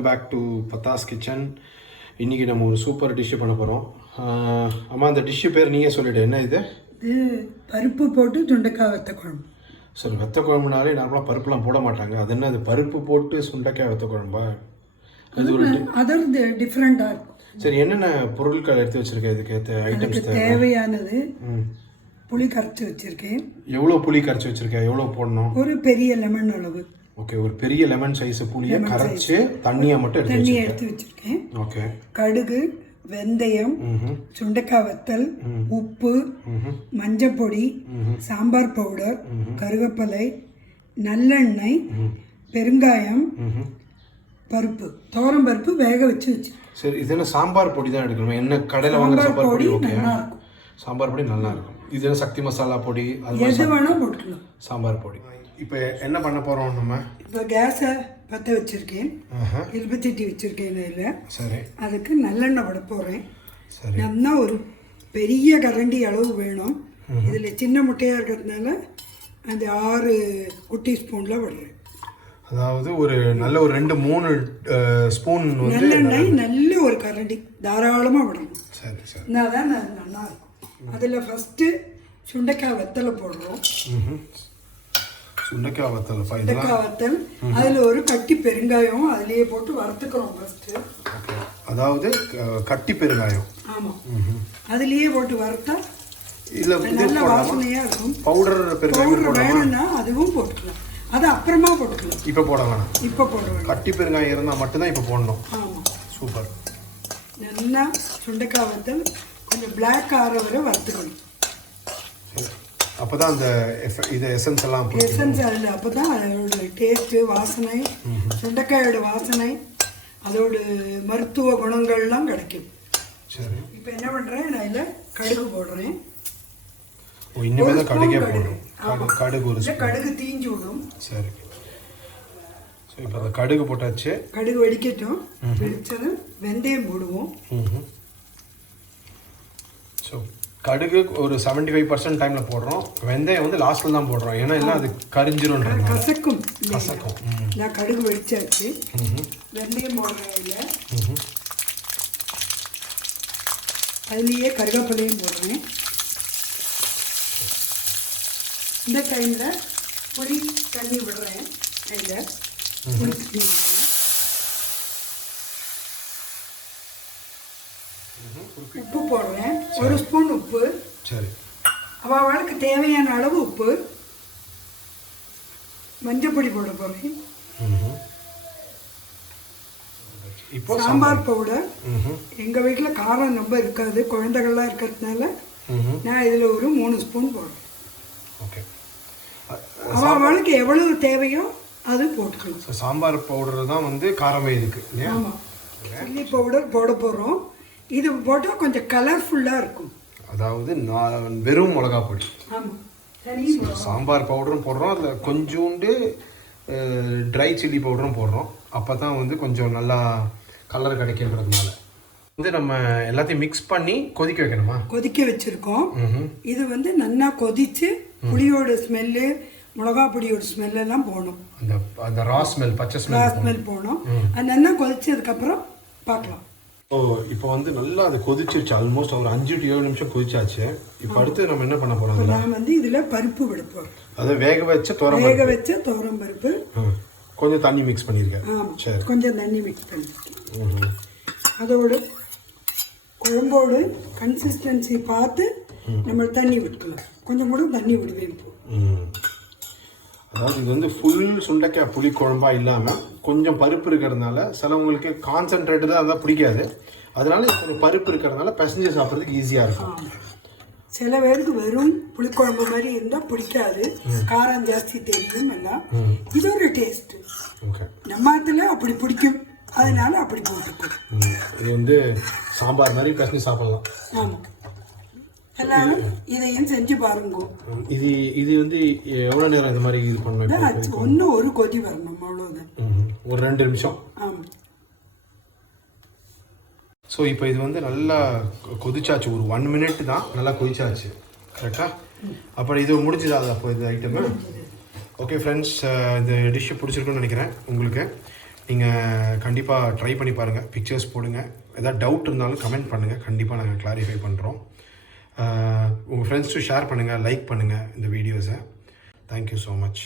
Welcome back to Pathas kitchen. இன்றைக்கி நம்ம ஒரு சூப்பர் டிஷ்ஷு பண்ண போகிறோம். அம்மா அந்த டிஷ்ஷு பேர் நீங்கள் சொல்லிவிடு, என்ன இது? இது பருப்பு போட்டு சுண்டைக்காய் வத்த குழம்பு. சரி, வத்த குழம்புனாலே நார்மலாக பருப்புலாம் போட மாட்டாங்க. அது என்ன, அது பருப்பு போட்டு சுண்டைக்காய் வத்த குழம்பா? அது ஒரு அது டிஃப்ரெண்ட்டாக இருக்கும். சரி, என்னென்ன பொருட்கள் எடுத்து வச்சுருக்கேன் இதுக்கு ஏற்ற ஐட்டம்ஸ்? தேவையானது புளி கரைச்சி வச்சுருக்கேன். எவ்வளோ புளி கரைச்சி வச்சுருக்கேன்? எவ்வளோ போடணும்? ஒரு பெரிய லெமன் அளவு. ஓகே, ஒரு பெரிய லெமன் சைஸ் புளியை கரைச்சி தண்ணியாக மட்டும் எடுத்து வச்சுருக்கேன். ஓகே. கடுகு, வெந்தயம், சுண்டைக்காய் வத்தல், உப்பு, மஞ்சப்பொடி, சாம்பார் பவுடர், கருவேப்பிலை, நல்லெண்ணெய், பெருங்காயம், பருப்பு, துவரம் பருப்பு வேக வச்சு. சரி, இது என்ன சாம்பார் பொடி தான் எடுக்கணும்? என்ன கடையில் வாங்குற சாம்பார் பொடி? ஓகே, சாம்பார் பொடி நல்லா இருக்கும். இது என்ன சக்தி மசாலா பொடி? அது எது வேணால் போட்டுக்கலாம். சாம்பார் பொடி. இப்போ என்ன பண்ண போகிறோம் நம்ம? இப்போ கேஸை பற்ற வச்சுருக்கேன், இருபத்தெட்டி வச்சுருக்கேன். இதில் சரி, அதுக்கு நல்லெண்ணெய் விட போகிறேன். சரி, நல்லா ஒரு பெரிய கரண்டி அளவு வேணும். இதில் சின்ன முட்டையாக இருக்கிறதுனால அந்த 6 குட்டி ஸ்பூனில் விடுறேன். அதாவது ஒரு நல்ல ஒரு 2-3 ஸ்பூன் நல்லெண்ணெய், நல்ல ஒரு கரண்டி தாராளமாக விடணும். சரி சரி, தான் நல்லா இருக்கும். அதில் ஃபஸ்ட்டு சுண்டைக்காய் வத்தலை போடுறோம். சுண்டைக்காய் வத்தல், அதில் ஒரு கட்டி பெருங்காயம் அதிலேயே போட்டு வறுத்துக்கிறோம் ஃபஸ்ட்டு. அதாவது கட்டி பெருங்காயம். ஆமாம், அதிலேயே போட்டு வறுத்தா நல்ல வாசனையாக இருக்கும். பவுடர் பெருங்காயம் வேணும்னா அதுவும் போட்டுக்கலாம், அது அப்புறமா போட்டுக்கலாம். இப்போ போட வேணாம், இப்போ போட வேணாம். கட்டி பெருங்காயம் இருந்தால் மட்டும்தான் இப்போ போடணும். ஆமாம், சூப்பர். நல்லா சுண்டைக்காய் வத்தல் கொஞ்சம் பிளாக் ஆகிற வரை வறுத்துக்கணும். அப்போ தான் அந்த இது எசன்ஸ் எல்லாம் அதில் அப்போ தான் அதோட டேஸ்ட்டு, வாசனை, சுண்டைக்காயோட வாசனை, அதோட மருத்துவ குணங்கள்லாம் கிடைக்கும். சரி, இப்போ என்ன பண்ணுறேன், நான் இதில் கடுகு போடுறேன். இனிமேல் தான் கடுகே போடணும். கடுகு கடுகு தீஞ்சு விடும். சரி, ஸோ இப்போ அந்த கடுகு போட்டாச்சு. கடுகு வெடிக்கட்டும். வெடிச்சதும் வெந்தயம் போடுவோம். ஸோ கடுகு ஒரு 75% டைமில் போடுறோம். வெந்தயம் வந்து லாஸ்ட்டில் தான் போடுறோம், ஏன்னா இல்லை அது கரிஞ்சிரும், கசக்கும். கசக்கும். நான் கடுகு வெடிச்சாச்சு, வெந்தயம் போடுறேன். இல்லை, அதுலேயே கருவேப்பிலையும் போடுறேன். இந்த டைமில் புளி தண்ணி விடுறேன். அதில் புளி தண்ணி உப்பு போடுறேன், 1 ஸ்பூன் உப்பு. சரி, அவளுக்கு தேவையான அளவு உப்பு. மஞ்சப்பொடி போட போகிறேன். இப்போ சாம்பார் பவுடர். எங்கள் வீட்டில் காரம் ரொம்ப இருக்காது, குழந்தைகள்லாம் இருக்கிறதுனால நான் இதில் ஒரு 3 ஸ்பூன் போடுறேன். ஓகே, அவளுக்கு எவ்வளவு தேவையோ அது போட்டுக்கலாம். சாம்பார் பவுடர் தான் வந்து காரமே இருக்கு இல்லையா? ஆமாம், சில்லி பவுடர் போட போகிறோம். இது போட்டால் கொஞ்சம் கலர்ஃபுல்லாக இருக்கும். அதாவது வெறும் மிளகா பொடி. ஆமாம், சாம்பார் பவுடரும் போடுறோம், அதில் கொஞ்சோண்டு ட்ரை சில்லி பவுடரும் போடுறோம். அப்போ தான் வந்து கொஞ்சம் நல்லா கலர் கிடைக்கிறதுனால வந்து நம்ம எல்லாத்தையும் மிக்ஸ் பண்ணி கொதிக்க வைக்கணுமா? கொதிக்க வச்சுருக்கோம். இது வந்து நல்லா கொதித்து புளியோட ஸ்மெல்லு, மிளகா பொடியோட ஸ்மெல்லாம் போகணும். அந்த ரா ஸ்மெல், பச்சை ஸ்மெல் போகணும். அது நல்லா கொதிச்சதுக்கப்புறம் பார்க்கலாம். இப்போ வந்து நல்லா அது கொதிச்சிருச்சு. ஆல்மோஸ்ட் ஒரு 5-7 நிமிஷம் கொதிச்சாச்சு. இப்போ அடுத்து நம்ம என்ன பண்ண போகிறோம்? நான் வந்து இதில் பருப்பு விடுப்போம். அதை வேக வச்ச துவரம் பருப்பு, கொஞ்சம் தண்ணி மிக்ஸ் பண்ணியிருக்கேன். சரி, கொஞ்சம் தண்ணி மிக்ஸ் பண்ணியிருக்கேன். அதோடு குழம்போடு கன்சிஸ்டன்சி பார்த்து நம்ம தண்ணி விட்டுக்கலாம். கொஞ்சம் கூட தண்ணி விடுவேன். அதாவது இது வந்து ஃபுல் சுண்டைக்காய் புளி குழம்பா இல்லாமல் கொஞ்சம் பருப்பு இருக்கிறதுனால சிலவங்களுக்கு கான்சன்ட்ரேட்டு தான் அதான் பிடிக்காது. அதனால கொஞ்சம் பருப்பு இருக்கிறதுனால பிசைஞ்சு சாப்பிட்றதுக்கு ஈஸியாக இருக்கும். சில பேருக்கு வெறும் புளிக்குழம்பு மாதிரி இருந்தால் பிடிக்காது, காரம் ஜாஸ்தி தெரியும் எல்லாம். இது ஒரு டேஸ்ட்டு. நம்ம இடத்துல அப்படி பிடிக்கும், அதனால அப்படி போட்டுக்கணும். இது வந்து சாம்பார் மாதிரி பிசைஞ்சு சாப்பிடலாம். ஆமாம், எல்லாரும் இதையும் செஞ்சு பாருங்க. இது வந்து எவ்வளோ நேரம் இந்த மாதிரி இது பண்ணணும்? ஒன்றும் ஒரு கொதி வரணும், அவ்வளோதான். ஒரு 2 நிமிஷம். ஆமாம். ஸோ இப்போ இது வந்து நல்லா கொதிச்சாச்சு. ஒரு 1 மினிட் தான் நல்லா கொதிச்சாச்சு. கரெக்டாக? அப்புறம் இது முடிஞ்சுதா? அப்போ இது ஐட்டமு ஓகே ஃப்ரெண்ட்ஸ், இந்த டிஷ்ஷு பிடிச்சிருக்குன்னு நினைக்கிறேன் உங்களுக்கு. நீங்கள் கண்டிப்பாக ட்ரை பண்ணி பாருங்கள், பிக்சர்ஸ் போடுங்க. ஏதாவது டவுட் இருந்தாலும் கமெண்ட் பண்ணுங்கள், கண்டிப்பாக நாங்கள் கிளாரிஃபை பண்ணுறோம். உங்கள் ஃப்ரெண்ட்ஸ்ட்டு ஷேர் பண்ணுங்கள், லைக் பண்ணுங்கள் இந்த வீடியோஸை. Thank you so much.